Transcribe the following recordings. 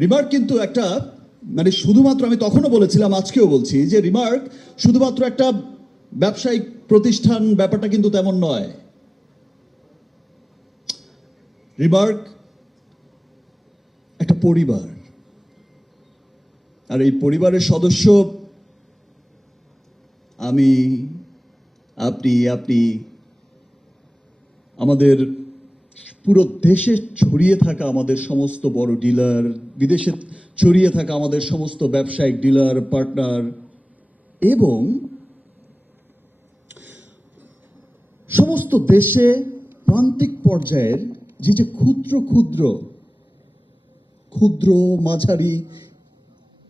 Remark কিন্তু একটা মানে শুধুমাত্র আমি তখনও বলেছিলাম, আজকেও বলছি যে রিমার্ক শুধুমাত্র একটা ব্যবসায়িক প্রতিষ্ঠান ব্যাপারটা কিন্তু তেমন নয়। রিমার্ক একটা পরিবার। আর এই পরিবারের সদস্য, আমি, আপনি আপনি, আমাদের পুরো দেশে ছড়িয়ে থাকা আমাদের সমস্ত বড় ডিলার, বিদেশে ছড়িয়ে থাকা আমাদের সমস্ত ব্যবসায়িক ডিলার, পার্টনার এবং সমস্ত দেশে প্রান্তিক পর্যায়ের যে যে ক্ষুদ্র ক্ষুদ্র ক্ষুদ্র মাঝারি,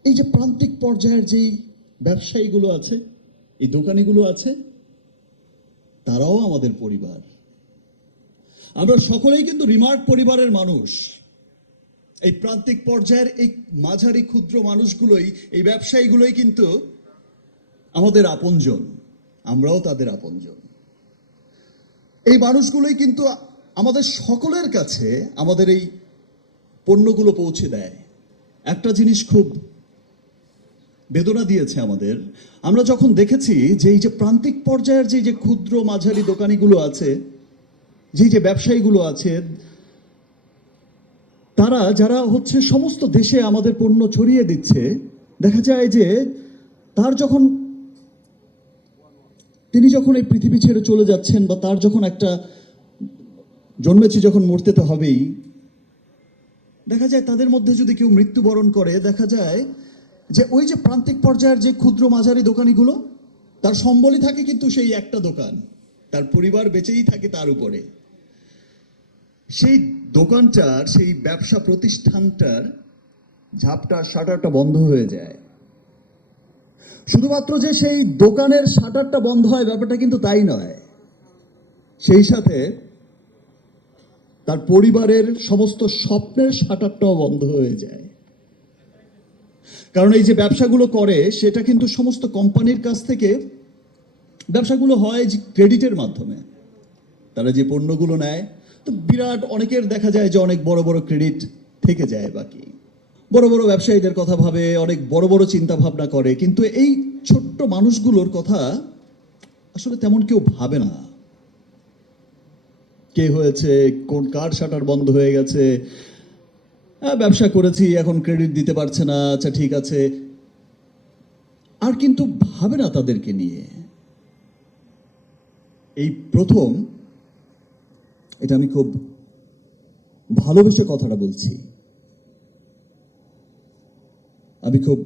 এই যে প্রান্তিক পর্যায়ের যেই ব্যবসায়ীগুলো আছে, এই দোকানিগুলো আছে, তারাও আমাদের পরিবার। আমরা সকলেই কিন্তু রিমার্ক পরিবারের মানুষ। এই প্রান্তিক পর্যায়ের এই মাঝারি ক্ষুদ্র মানুষগুলোই, এই ব্যবসায়ীগুলোই কিন্তু আমাদের আপনজন। আমরাও তাদের আপনজন। এই মানুষগুলোই কিন্তু আমাদের সকলের কাছে আমাদের এই পণ্যগুলো পৌঁছে দেয়। একটা জিনিস খুব বেদনা দিয়েছে আমাদের। আমরা যখন দেখেছি যে এই যে প্রান্তিক পর্যায়ের যে যে ক্ষুদ্র মাঝারি দোকানিগুলো আছে যে যে ব্যবসায়ীগুলো আছে, তারা যারা হচ্ছে সমস্ত দেশে আমাদের পণ্য ছড়িয়ে দিচ্ছে, দেখা যায় যে তার যখন তিনি যখন এই পৃথিবী ছেড়ে চলে যাচ্ছেন বা তার যখন একটা জন্মেছে যখন মরতে তো হবেই, দেখা যায় তাদের মধ্যে যদি কেউ মৃত্যুবরণ করে, দেখা যায় যে ওই যে প্রান্তিক পর্যায়ের যে ক্ষুদ্র মাঝারি দোকানিগুলো, তার সম্বলই থাকে কিন্তু সেই একটা দোকান, তার পরিবার বেঁচেই থাকে তার উপরে। সেই দোকানটার, সেই ব্যবসা প্রতিষ্ঠানটার ঝাপটা, শাটারটা বন্ধ হয়ে যায়। শুধুমাত্র যে সেই দোকানের শাটারটা বন্ধ হয়, ব্যাপারটা কিন্তু তাই নয়। সেই সাথে তার পরিবারের সমস্ত স্বপ্নের শাটারটাও বন্ধ হয়ে যায়। কারণ এই যে ব্যবসাগুলো করে, সেটা কিন্তু সমস্ত কোম্পানির কাছ থেকে ব্যবসাগুলো হয় ক্রেডিটের মাধ্যমে। তারা যে পণ্যগুলো নেয় তো বিরাট অনেকের দেখা যায় যে অনেক বড় বড় ক্রেডিট থেকে যায় বাকি। বড় বড় ব্যবসায়ীদের কথা ভাবে অনেক বড় বড় চিন্তা ভাবনা করে কিন্তু এই ছোট্ট মানুষগুলোর কথা আসলে তেমন কেউ ভাবে না। কে হয়েছে কোন কার শাটার বন্ধ হয়ে গেছে হ্যাঁ, ব্যবসা করেছি এখন ক্রেডিট দিতে পারছে না আচ্ছা ঠিক আছে। আর কিন্তু ভাবে না তাদেরকে নিয়ে। এই প্রথম এটা আমি খুব ভালোবেসে কথাটা বলছি। আমি খুব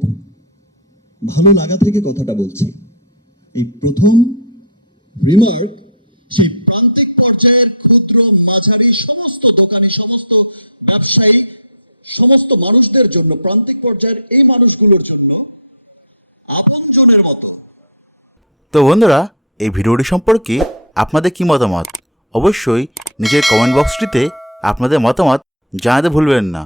ভালো লাগা থেকে কথাটা বলছি। এই প্রথম রিমার্ক সেই প্রান্তিক পর্যায়ের ক্ষুদ্র মাঝারি সমস্ত দোকানি, সমস্ত ব্যবসায়ী, সমস্ত মানুষদের জন্য, প্রান্তিক পর্যায়ের এই মানুষগুলোর জন্য আপনজনের মতো। তো বন্ধুরা, এই ভিডিওটি সম্পর্কে আপনাদের কি মতামত? অবশ্যই নিজের কমেন্ট বক্সটিতে আপনাদের মতামত জানাতে ভুলবেন না।